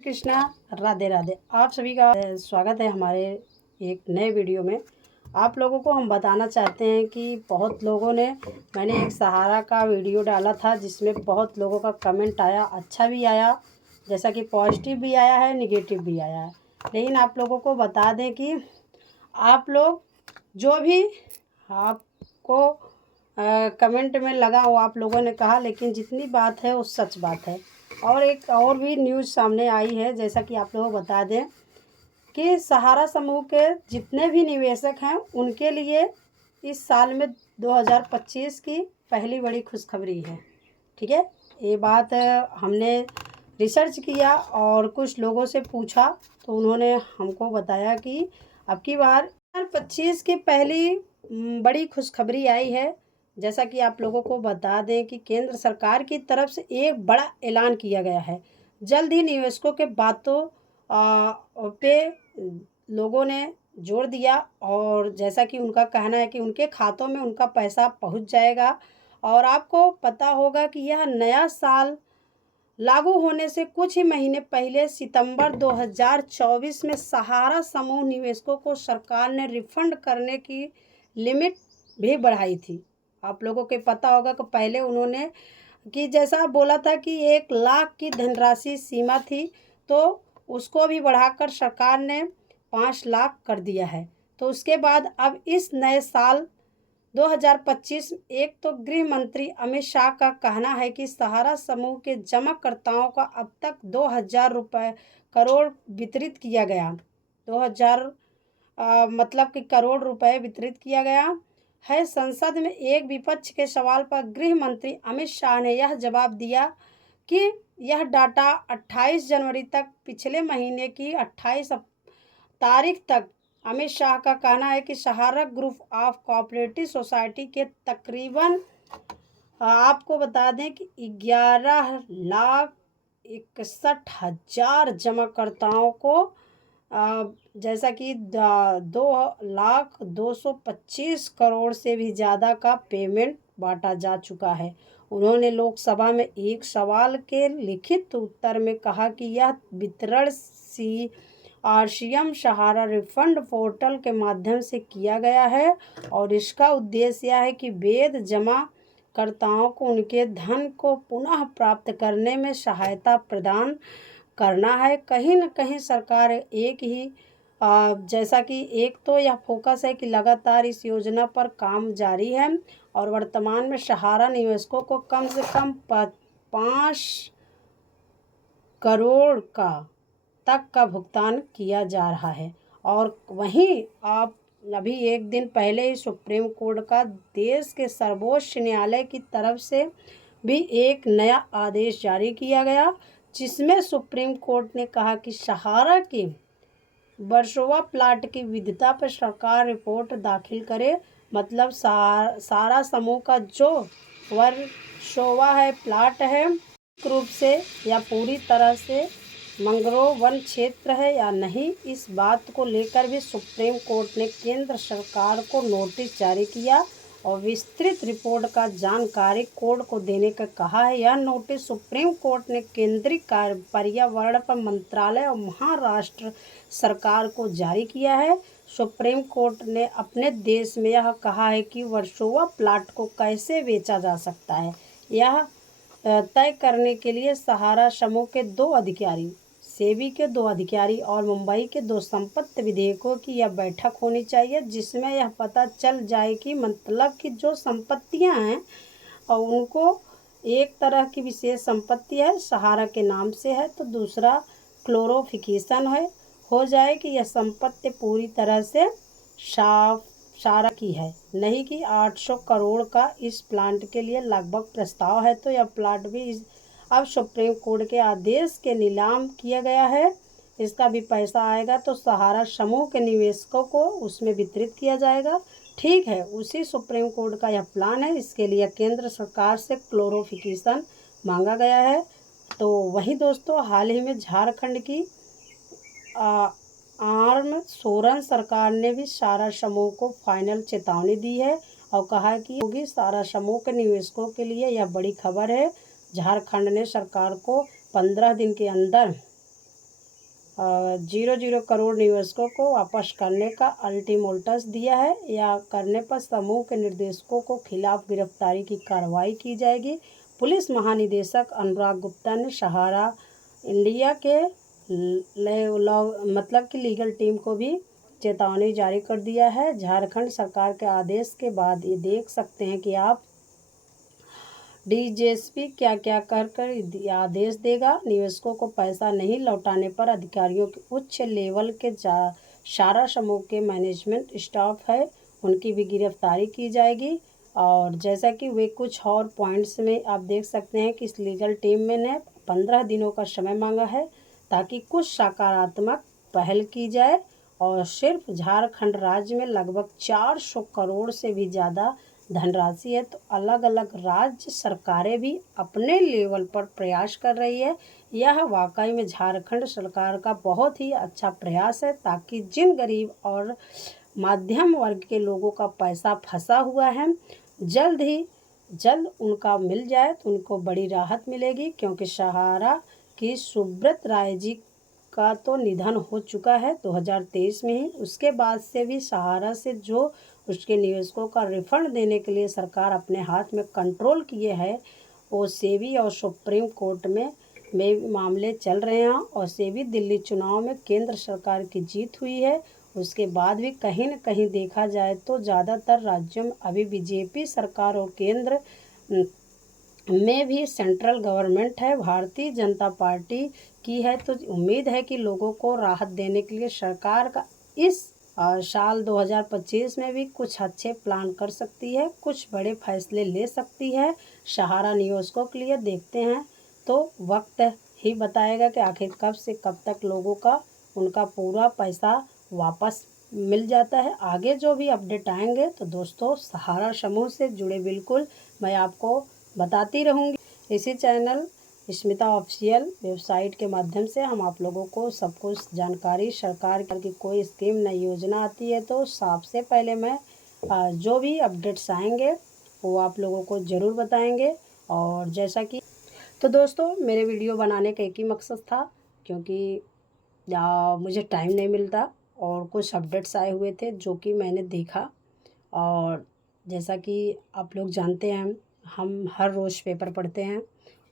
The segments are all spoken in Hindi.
कृष्णा, राधे राधे। आप सभी का स्वागत है हमारे एक नए वीडियो में। आप लोगों को हम बताना चाहते हैं कि बहुत लोगों ने मैंने एक सहारा का वीडियो डाला था जिसमें बहुत लोगों का कमेंट आया, अच्छा भी आया, जैसा कि पॉजिटिव भी आया है, नेगेटिव भी आया है। लेकिन आप लोगों को बता दें कि आप लोग जो भी आपको कमेंट में लगा वो आप लोगों ने कहा, लेकिन जितनी बात है वो सच बात है। और एक और भी न्यूज़ सामने आई है, जैसा कि आप लोगों को बता दें कि सहारा समूह के जितने भी निवेशक हैं उनके लिए इस साल में 2025 की पहली बड़ी खुशखबरी है। ठीक है, ये बात हमने रिसर्च किया और कुछ लोगों से पूछा तो उन्होंने हमको बताया कि अब की बार 2025 की पहली बड़ी खुशखबरी आई है। जैसा कि आप लोगों को बता दें कि केंद्र सरकार की तरफ से एक बड़ा ऐलान किया गया है। जल्द ही निवेशकों के बातों पे लोगों ने जोर दिया और जैसा कि उनका कहना है कि उनके खातों में उनका पैसा पहुंच जाएगा। और आपको पता होगा कि यह नया साल लागू होने से कुछ ही महीने पहले सितंबर 2024 में सहारा समूह निवेशकों को सरकार ने रिफंड करने की लिमिट भी बढ़ाई थी। आप लोगों को पता होगा कि पहले उन्होंने कि जैसा बोला था कि 1 लाख की धनराशि सीमा थी, तो उसको भी बढ़ाकर सरकार ने 5 लाख कर दिया है। तो उसके बाद अब इस नए साल 2025 एक तो गृह मंत्री अमित शाह का कहना है कि सहारा समूह के जमाकर्ताओं का अब तक 2000 करोड़ वितरित किया गया। 2000 मतलब कि करोड़ रुपए वितरित किया गया है। संसद में एक विपक्ष के सवाल पर गृह मंत्री अमित शाह ने यह जवाब दिया कि यह डाटा 28 जनवरी तक, पिछले महीने की 28 तारीख तक। अमित शाह का कहना है कि सहारा ग्रुप ऑफ कोऑपरेटिव सोसाइटी के तकरीबन आपको बता दें कि 11,61,000 जमाकर्ताओं को जैसा कि 2,02,25 करोड़ से भी ज़्यादा का पेमेंट बांटा जा चुका है। उन्होंने लोकसभा में एक सवाल के लिखित उत्तर में कहा कि यह वितरण RCM सहारा रिफंड पोर्टल के माध्यम से किया गया है और इसका उद्देश्य यह है कि वैध जमाकर्ताओं को उनके धन को पुनः प्राप्त करने में सहायता प्रदान करना है। कहीं न कहीं सरकार एक ही जैसा कि एक तो यह फोकस है कि लगातार इस योजना पर काम जारी है और वर्तमान में सहारा निवेशकों को कम से कम 5 करोड़ तक का भुगतान किया जा रहा है। और वहीं आप अभी एक दिन पहले ही सुप्रीम कोर्ट का देश के सर्वोच्च न्यायालय की तरफ से भी एक नया आदेश जारी किया गया, जिसमें सुप्रीम कोर्ट ने कहा कि सहारा की वर्सोवा प्लाट की विधता पर सरकार रिपोर्ट दाखिल करे। मतलब सारा समूह का जो वर्सोवा है प्लाट है, रूप से या पूरी तरह से मैंग्रोव वन क्षेत्र है या नहीं, इस बात को लेकर भी सुप्रीम कोर्ट ने केंद्र सरकार को नोटिस जारी किया और विस्तृत रिपोर्ट का जानकारी कोर्ट को देने का कहा है। यह नोटिस सुप्रीम कोर्ट ने केंद्रीय पर्यावरण मंत्रालय और महाराष्ट्र सरकार को जारी किया है। सुप्रीम कोर्ट ने अपने देश में यह कहा है कि वर्सोवा प्लाट को कैसे बेचा जा सकता है, यह तय करने के लिए सहारा समूह के 2 अधिकारी, सेबी के 2 अधिकारी और मुंबई के 2 संपत्ति विधेयकों की यह बैठक होनी चाहिए, जिसमें यह पता चल जाए कि मतलब कि जो संपत्तियां हैं और उनको एक तरह की विशेष संपत्ति है सहारा के नाम से है, तो दूसरा क्लोरोफिकेशन है हो जाए कि यह संपत्ति पूरी तरह से सहारा की है, नहीं कि 800 करोड़ का इस प्लांट के लिए लगभग प्रस्ताव है। तो यह प्लांट भी अब सुप्रीम कोर्ट के आदेश के नीलाम किया गया है। इसका भी पैसा आएगा तो सहारा समूह के निवेशकों को उसमें वितरित किया जाएगा। ठीक है, उसी सुप्रीम कोर्ट का यह प्लान है। इसके लिए केंद्र सरकार से क्लोरोफिकेशन मांगा गया है। तो वही दोस्तों, हाल ही में झारखंड की सोरेन सरकार ने भी सहारा समूह को फाइनल चेतावनी दी है और कहा कि होगी सहारा समूह के निवेशकों के लिए यह बड़ी खबर है। झारखंड ने सरकार को 15 दिन के अंदर 0 करोड़ निवेशकों को वापस करने का अल्टीमेटम दिया है, या करने पर समूह के निर्देशकों को खिलाफ गिरफ्तारी की कार्रवाई की जाएगी। पुलिस महानिदेशक अनुराग गुप्ता ने सहारा इंडिया के मतलब कि लीगल टीम को भी चेतावनी जारी कर दिया है। झारखंड सरकार के आदेश के बाद ये देख सकते हैं कि आप डीजीएसपी क्या क्या कर आदेश देगा। निवेशकों को पैसा नहीं लौटाने पर अधिकारियों के उच्च लेवल के सारा समूह के मैनेजमेंट स्टाफ है, उनकी भी गिरफ्तारी की जाएगी। और जैसा कि वे कुछ और पॉइंट्स में आप देख सकते हैं कि इस लीगल टीम में ने 15 दिनों का समय मांगा है ताकि कुछ सकारात्मक पहल की जाए। और सिर्फ झारखंड राज्य में लगभग 400 करोड़ से भी ज़्यादा धनराशि है, तो अलग अलग राज्य सरकारें भी अपने लेवल पर प्रयास कर रही है। यह वाकई में झारखंड सरकार का बहुत ही अच्छा प्रयास है ताकि जिन गरीब और मध्यम वर्ग के लोगों का पैसा फंसा हुआ है जल्द ही जल्द उनका मिल जाए, तो उनको बड़ी राहत मिलेगी। क्योंकि सहारा की सुब्रत राय जी का तो निधन हो चुका है 2023 में ही। उसके बाद से भी सहारा से जो उसके निवेशकों का रिफंड देने के लिए सरकार अपने हाथ में कंट्रोल किए है, वो सेबी और सुप्रीम कोर्ट में मामले चल रहे हैं। और सेबी दिल्ली चुनाव में केंद्र सरकार की जीत हुई है, उसके बाद भी कहीं न कहीं देखा जाए तो ज़्यादातर राज्यों में अभी बीजेपी सरकार और केंद्र में भी सेंट्रल गवर्नमेंट है, भारतीय जनता पार्टी की है। तो उम्मीद है कि लोगों को राहत देने के लिए सरकार का इस साल 2025 में भी कुछ अच्छे प्लान कर सकती है, कुछ बड़े फैसले ले सकती है सहारा निवेशकों के लिए। देखते हैं, तो वक्त ही बताएगा कि आखिर कब से कब तक लोगों का उनका पूरा पैसा वापस मिल जाता है। आगे जो भी अपडेट आएंगे तो दोस्तों सहारा समूह से जुड़े बिल्कुल मैं आपको बताती रहूँगी। इसी चैनल स्मिता ऑफिशियल वेबसाइट के माध्यम से हम आप लोगों को सब कुछ जानकारी, सरकार की कोई स्कीम नई योजना आती है तो सबसे पहले मैं जो भी अपडेट्स आएंगे वो आप लोगों को ज़रूर बताएंगे। और जैसा कि तो दोस्तों मेरे वीडियो बनाने का एक ही मकसद था, क्योंकि मुझे टाइम नहीं मिलता और कुछ अपडेट्स आए हुए थे जो कि मैंने देखा। और जैसा कि आप लोग जानते हैं हम हर रोज़ पेपर पढ़ते हैं,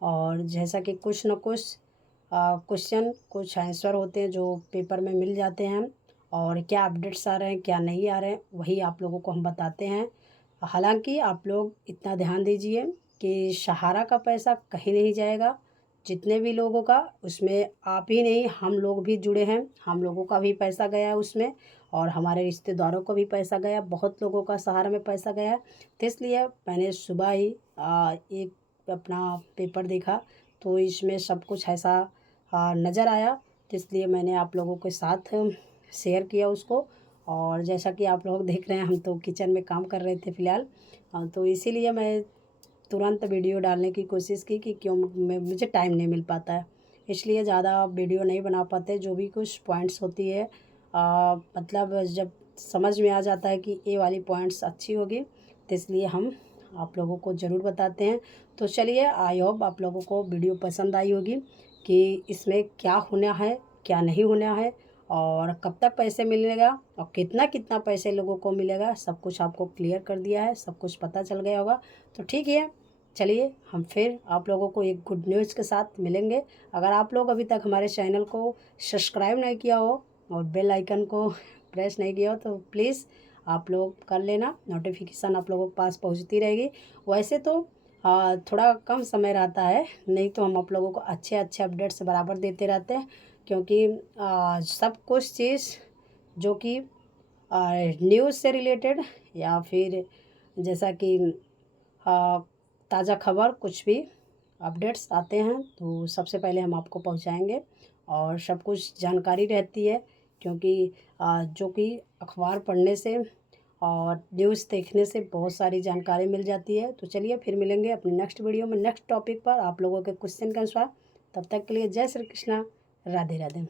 और जैसा कि कुछ न कुछ क्वेश्चन कुछ आंसर होते हैं जो पेपर में मिल जाते हैं, और क्या अपडेट्स आ रहे हैं क्या नहीं आ रहे हैं वही आप लोगों को हम बताते हैं। हालांकि आप लोग इतना ध्यान दीजिए कि सहारा का पैसा कहीं नहीं जाएगा। जितने भी लोगों का उसमें आप ही नहीं हम लोग भी जुड़े हैं, हम लोगों का भी पैसा गया है उसमें, और हमारे रिश्तेदारों को भी पैसा गया, बहुत लोगों का सहारा में पैसा गया है। तो इसलिए मैंने सुबह ही एक अपना पेपर देखा तो इसमें सब कुछ ऐसा नज़र आया, तो इसलिए मैंने आप लोगों के साथ शेयर किया उसको। और जैसा कि आप लोग देख रहे हैं हम तो किचन में काम कर रहे थे फ़िलहाल, तो इसीलिए मैं तुरंत वीडियो डालने की कोशिश की कि क्यों मुझे टाइम नहीं मिल पाता है, इसलिए ज़्यादा वीडियो नहीं बना पाते। जो भी कुछ पॉइंट्स होती है मतलब जब समझ में आ जाता है कि ये वाली पॉइंट्स अच्छी होगी तो इसलिए हम आप लोगों को ज़रूर बताते हैं। तो चलिए, आई होप आप लोगों को वीडियो पसंद आई होगी कि इसमें क्या होना है क्या नहीं होना है, और कब तक पैसे मिलेगा और कितना कितना पैसे लोगों को मिलेगा, सब कुछ आपको क्लियर कर दिया है, सब कुछ पता चल गया होगा। तो ठीक है, चलिए हम फिर आप लोगों को एक गुड न्यूज़ के साथ मिलेंगे। अगर आप लोग अभी तक हमारे चैनल को सब्सक्राइब नहीं किया हो और बेल आइकन को प्रेस नहीं किया हो तो प्लीज़ आप लोग कर लेना, नोटिफिकेशन आप लोगों के पास पहुंचती रहेगी। वैसे तो थोड़ा कम समय रहता है, नहीं तो हम आप लोगों को अच्छे अच्छे अपडेट्स बराबर देते रहते हैं, क्योंकि सब कुछ चीज़ जो कि न्यूज़ से रिलेटेड या फिर जैसा कि ताज़ा खबर कुछ भी अपडेट्स आते हैं तो सबसे पहले हम आपको पहुंचाएंगे, और सब कुछ जानकारी रहती है। क्योंकि जो कि अखबार पढ़ने से और न्यूज़ देखने से बहुत सारी जानकारी मिल जाती है। तो चलिए फिर मिलेंगे अपने नेक्स्ट वीडियो में नेक्स्ट टॉपिक पर आप लोगों के क्वेश्चन के अनुसार। तब तक के लिए जय श्री कृष्णा, राधे राधे।